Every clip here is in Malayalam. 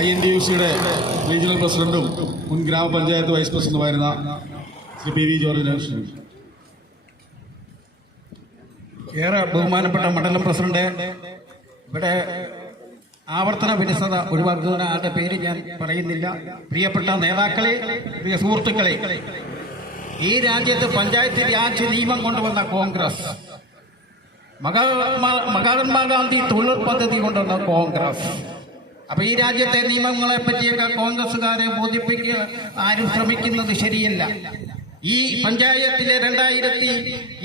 ഐ എൻ ഡി യു സിയുടെ റീജിയണൽ പ്രസിഡന്റും മുൻ ഗ്രാമപഞ്ചായത്ത് വൈസ് പ്രസിഡന്റുമായിരുന്ന ശ്രീ പി വി ക്ഷണിക്കുന്നു ഏറെ ബഹുമാനപ്പെട്ട മണ്ഡലം പ്രസിഡന്റ് ഇവിടെ ആവർത്തന വിരസത ഒഴിവാക്കുന്നതിന് ആളുടെ പേര് ഞാൻ പറയുന്നില്ല. പ്രിയപ്പെട്ട നേതാക്കളെ പ്രിയ സുഹൃത്തുക്കളെ ഈ രാജ്യത്ത് പഞ്ചായത്ത് രാജ് നിയമം കൊണ്ടുവന്ന കോൺഗ്രസ് മഹാത്മാ മഹാത്മാഗാന്ധി തൊഴിൽ പദ്ധതി കൊണ്ടുവന്ന കോൺഗ്രസ് അപ്പൊ ഈ രാജ്യത്തെ നിയമങ്ങളെ പറ്റിയൊക്കെ കോൺഗ്രസ്സുകാരെ ബോധിപ്പിക്കുക ആരും ശ്രമിക്കുന്നത് ശരിയല്ല. ഈ പഞ്ചായത്തിലെ രണ്ടായിരത്തി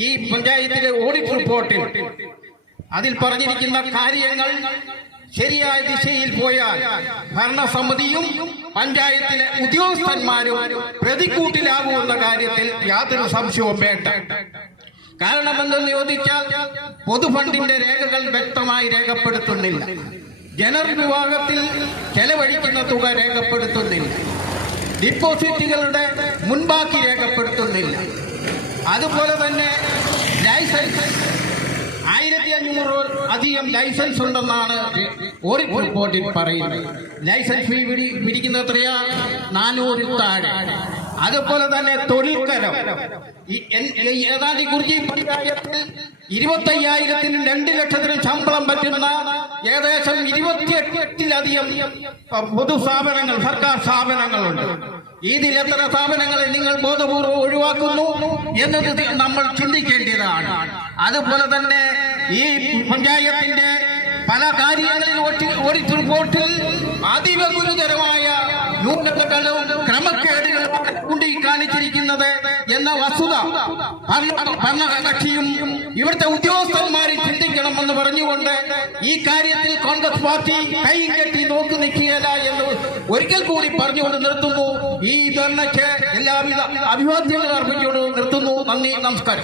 ഈ പഞ്ചായത്തിലെ ഓഡിറ്റ് റിപ്പോർട്ടിൽ അതിൽ പറഞ്ഞിരിക്കുന്ന കാര്യങ്ങൾ ശരിയായ ദിശയിൽ പോയാൽ ഭരണസമിതിയും പഞ്ചായത്തിലെ ഉദ്യോഗസ്ഥന്മാരും പ്രതിക്കൂട്ടിലാകുമെന്ന കാര്യത്തിൽ യാതൊരു സംശയവും വേണ്ട. കാരണം എന്തെന്ന് ചോദിച്ചാൽ പൊതുഫണ്ടിന്റെ രേഖകൾ വ്യക്തമായി രേഖപ്പെടുത്തുന്നില്ല. ജനറൽ വിഭാഗത്തിൽ ചെലവഴിക്കുന്ന തുക രേഖപ്പെടുത്തുന്നില്ല. ഡിപ്പോസിറ്റുകളുടെ മുൻബാക്കി രേഖപ്പെടുത്തുന്നില്ല. അതുപോലെ തന്നെ ലൈസൻസ്. ആയിരത്തി അഞ്ഞൂറ് അധികം ലൈസൻസ് ഉണ്ടെന്നാണ് ഓഡിറ്റ് റിപ്പോർട്ടിൽ പറയുന്നത്. ലൈസൻസ് ഫീ പിടിക്കുന്ന എത്രയാ? നാനൂറിൽ താഴെ. അതുപോലെ തന്നെ എൻ- ഈ ഏതാണ്ട് കുറിച്ചി പഞ്ചായത്തിൽ ഇരുപത്തയ്യായിരത്തിനും രണ്ട് ലക്ഷത്തിനും ശമ്പളം പറ്റുന്ന ഏകദേശം ഇരുപത്തിയെട്ടിലധികം പൊതു സ്ഥാപനങ്ങൾ സർക്കാർ സ്ഥാപനങ്ങളുണ്ട്. ഇതിൽ എത്ര സ്ഥാപനങ്ങളെ നിങ്ങൾ ബോധപൂർവം ഒഴിവാക്കുന്നു എന്നത് നമ്മൾ ചിന്തിക്കേണ്ടതാണ്. അതുപോലെ തന്നെ ഈ പഞ്ചായത്തിന്റെ പല കാര്യങ്ങളിൽ ഓഡിറ്റ് റിപ്പോർട്ടിൽ അതീവ ഗുരുതരമായ ന്യൂനതകളും ക്രമക്കേടുകളും ചൂണ്ടിക്കാണിച്ചിരിക്കുന്നത് എന്ന വസ്തുത ഭരണ- ഭരണകക്ഷിയും ഇവിടുത്തെ ഉദ്യോഗസ്ഥന്മാരും ചിന്തിക്കണമെന്ന് പറഞ്ഞുകൊണ്ട് ഈ കാര്യത്തിൽ കോൺഗ്രസ് പാർട്ടി കൈ കെട്ടി നോക്കി നിൽക്കുകയില്ല എന്ന് ഒരിക്കൽ കൂടി പറഞ്ഞുകൊണ്ട് നിർത്തുന്നു. ഈ ധർണയ്ക്ക് എല്ലാവിധ അഭിവാദ്യങ്ങൾ അർപ്പിച്ചുകൊണ്ട് നിർത്തുന്നു. നന്ദി നമസ്കാരം.